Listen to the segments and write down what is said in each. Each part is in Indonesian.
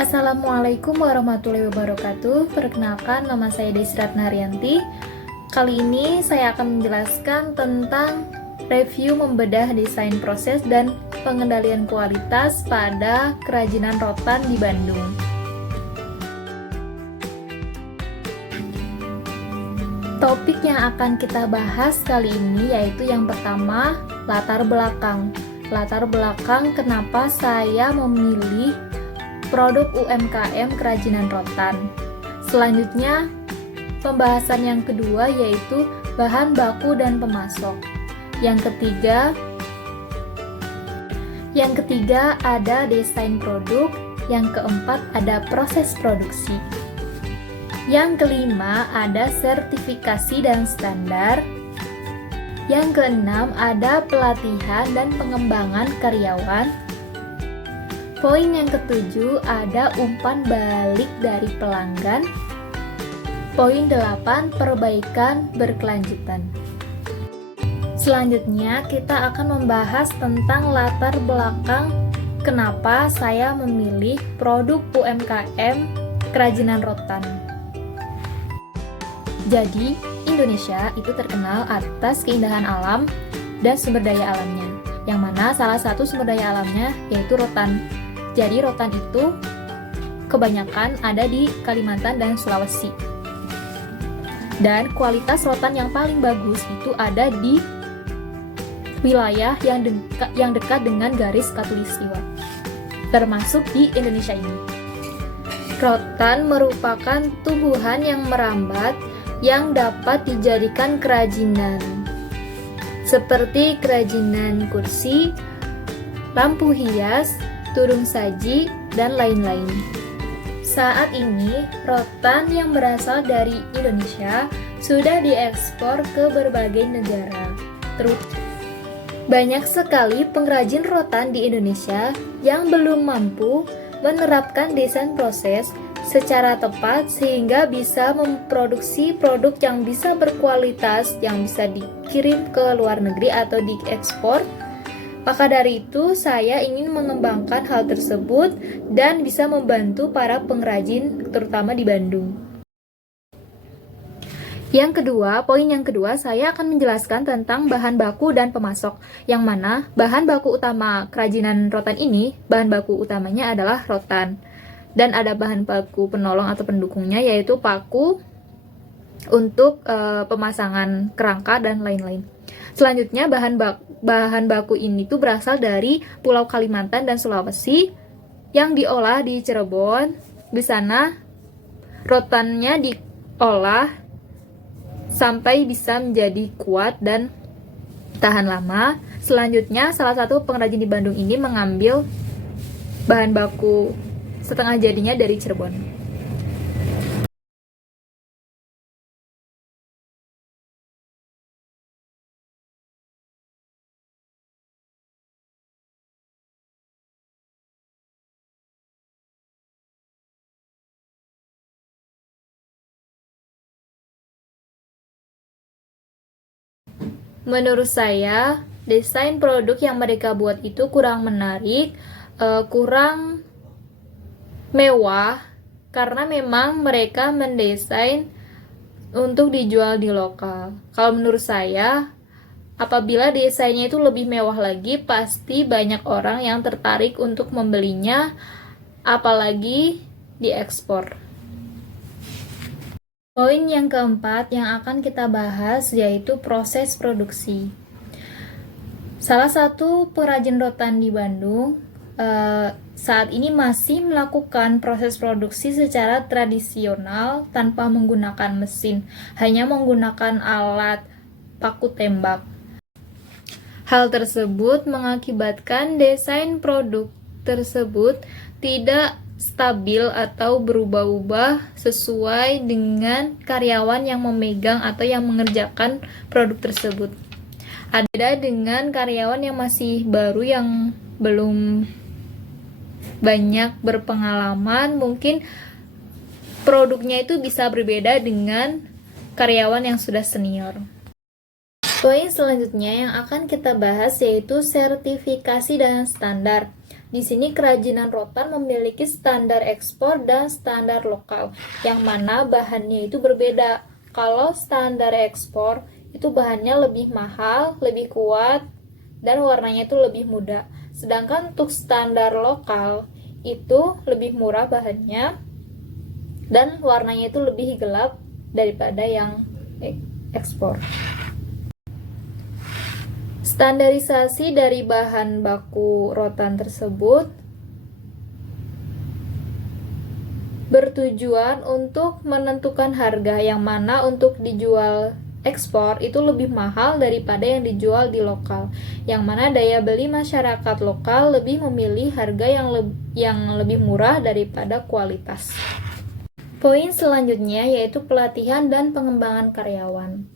Assalamualaikum warahmatullahi wabarakatuh. Perkenalkan, nama saya Desi Ratnarianti. Kali ini saya akan menjelaskan tentang review membedah desain proses dan pengendalian kualitas pada kerajinan rotan di Bandung. Topik yang akan kita bahas kali ini yaitu yang pertama, latar belakang. Latar belakang kenapa saya memilih produk UMKM kerajinan rotan. Selanjutnya, pembahasan yang kedua yaitu bahan baku dan pemasok. Yang ketiga ada desain produk. Yang keempat ada proses produksi. Yang kelima ada sertifikasi dan standar. Yang keenam ada pelatihan dan pengembangan karyawan. Poin yang ketujuh ada umpan balik dari pelanggan. Poin 8 perbaikan berkelanjutan. Selanjutnya kita akan membahas tentang latar belakang kenapa saya memilih produk UMKM kerajinan rotan. Jadi, Indonesia itu terkenal atas keindahan alam dan sumber daya alamnya, yang mana salah satu sumber daya alamnya yaitu rotan. Jadi rotan itu kebanyakan ada di Kalimantan dan Sulawesi. Dan kualitas rotan yang paling bagus itu ada di wilayah yang dekat dengan garis khatulistiwa, termasuk di Indonesia ini. Rotan merupakan tumbuhan yang merambat yang dapat dijadikan kerajinan, seperti kerajinan kursi, lampu hias, turun saji, dan lain-lain. Saat ini, rotan yang berasal dari Indonesia sudah diekspor ke berbagai negara. Banyak sekali pengrajin rotan di Indonesia yang belum mampu menerapkan desain proses secara tepat sehingga bisa memproduksi produk yang bisa berkualitas, yang bisa dikirim ke luar negeri atau diekspor. Maka dari itu, saya ingin mengembangkan hal tersebut dan bisa membantu para pengrajin, terutama di Bandung. Poin yang kedua, saya akan menjelaskan tentang bahan baku dan pemasok, yang mana bahan baku utama kerajinan rotan ini, bahan baku utamanya adalah rotan. Dan ada bahan baku penolong atau pendukungnya, yaitu paku untuk pemasangan kerangka dan lain-lain. Selanjutnya, bahan baku ini tuh berasal dari Pulau Kalimantan dan Sulawesi yang diolah di Cirebon. Di sana rotannya diolah sampai bisa menjadi kuat dan tahan lama. Selanjutnya, salah satu pengrajin di Bandung ini mengambil bahan baku setengah jadinya dari Cirebon. Menurut saya, desain produk yang mereka buat itu kurang menarik, kurang mewah, karena memang mereka mendesain untuk dijual di lokal. Kalau menurut saya, apabila desainnya itu lebih mewah lagi, pasti banyak orang yang tertarik untuk membelinya, apalagi diekspor. Poin yang keempat yang akan kita bahas yaitu proses produksi. Salah satu pengrajin rotan di Bandung saat ini masih melakukan proses produksi secara tradisional tanpa menggunakan mesin, hanya menggunakan alat paku tembak. Hal tersebut mengakibatkan desain produk tersebut tidak stabil atau berubah-ubah sesuai dengan karyawan yang memegang atau yang mengerjakan produk tersebut. Ada dengan karyawan yang masih baru, yang belum banyak berpengalaman, mungkin produknya itu bisa berbeda dengan karyawan yang sudah senior. Poin selanjutnya yang akan kita bahas yaitu sertifikasi dan standar. Di sini kerajinan rotan memiliki standar ekspor dan standar lokal, yang mana bahannya itu berbeda. Kalau standar ekspor itu bahannya lebih mahal, lebih kuat, dan warnanya itu lebih muda. Sedangkan untuk standar lokal itu lebih murah bahannya dan warnanya itu lebih gelap daripada yang ekspor. Standarisasi dari bahan baku rotan tersebut bertujuan untuk menentukan harga yang mana untuk dijual ekspor itu lebih mahal daripada yang dijual di lokal, yang mana daya beli masyarakat lokal lebih memilih harga yang lebih murah daripada kualitas. Poin selanjutnya yaitu pelatihan dan pengembangan karyawan.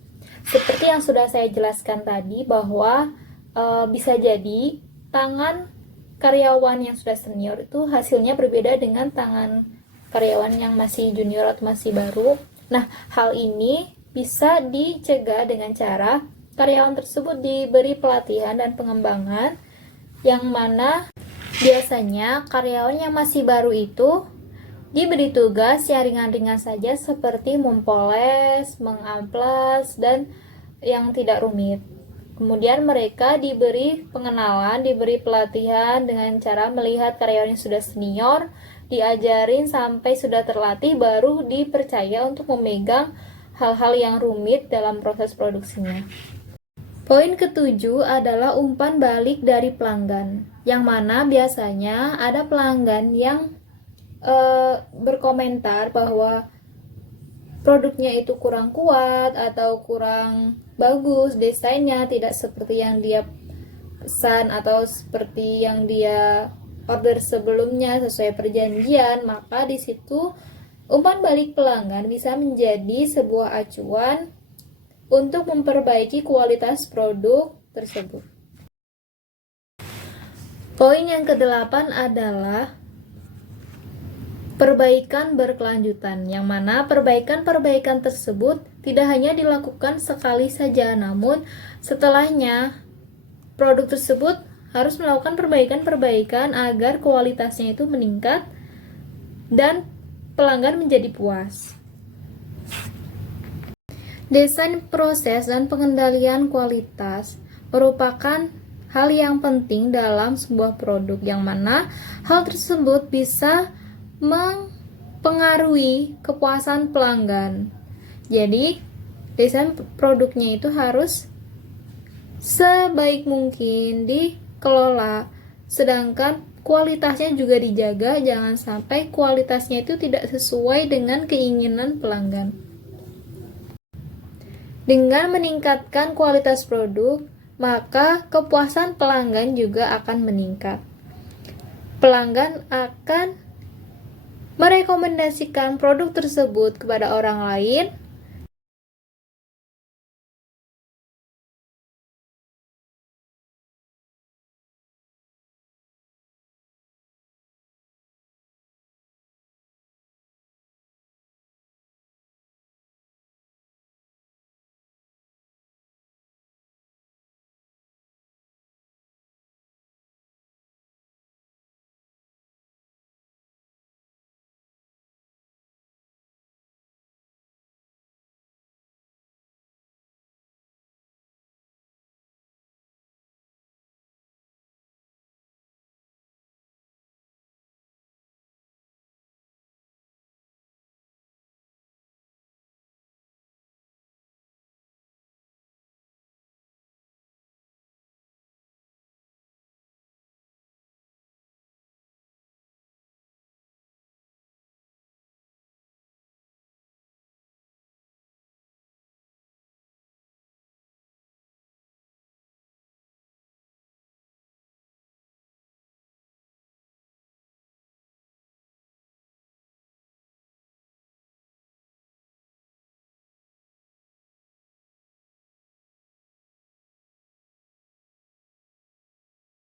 Seperti yang sudah saya jelaskan tadi bahwa bisa jadi tangan karyawan yang sudah senior itu hasilnya berbeda dengan tangan karyawan yang masih junior atau masih baru. Nah, hal ini bisa dicegah dengan cara karyawan tersebut diberi pelatihan dan pengembangan, yang mana biasanya karyawan yang masih baru itu diberi tugas yang ringan-ringan saja seperti mempoles, mengamplas, dan yang tidak rumit. Kemudian mereka diberi pengenalan, diberi pelatihan dengan cara melihat karyawan yang sudah senior, diajarin sampai sudah terlatih, baru dipercaya untuk memegang hal-hal yang rumit dalam proses produksinya. Poin ketujuh adalah umpan balik dari pelanggan, yang mana biasanya ada pelanggan yang berkomentar bahwa produknya itu kurang kuat atau kurang bagus, desainnya tidak seperti yang dia pesan atau seperti yang dia order sebelumnya sesuai perjanjian. Maka di situ umpan balik pelanggan bisa menjadi sebuah acuan untuk memperbaiki kualitas produk tersebut. Poin yang kedelapan adalah perbaikan berkelanjutan, yang mana perbaikan-perbaikan tersebut tidak hanya dilakukan sekali saja, namun setelahnya produk tersebut harus melakukan perbaikan-perbaikan agar kualitasnya itu meningkat dan pelanggan menjadi puas. Desain proses dan pengendalian kualitas merupakan hal yang penting dalam sebuah produk, yang mana hal tersebut bisa mempengaruhi kepuasan pelanggan. Jadi, desain produknya itu harus sebaik mungkin dikelola, sedangkan kualitasnya juga dijaga, jangan sampai kualitasnya itu tidak sesuai dengan keinginan pelanggan. Dengan meningkatkan kualitas produk, maka kepuasan pelanggan juga akan meningkat. Pelanggan akan merekomendasikan produk tersebut kepada orang lain,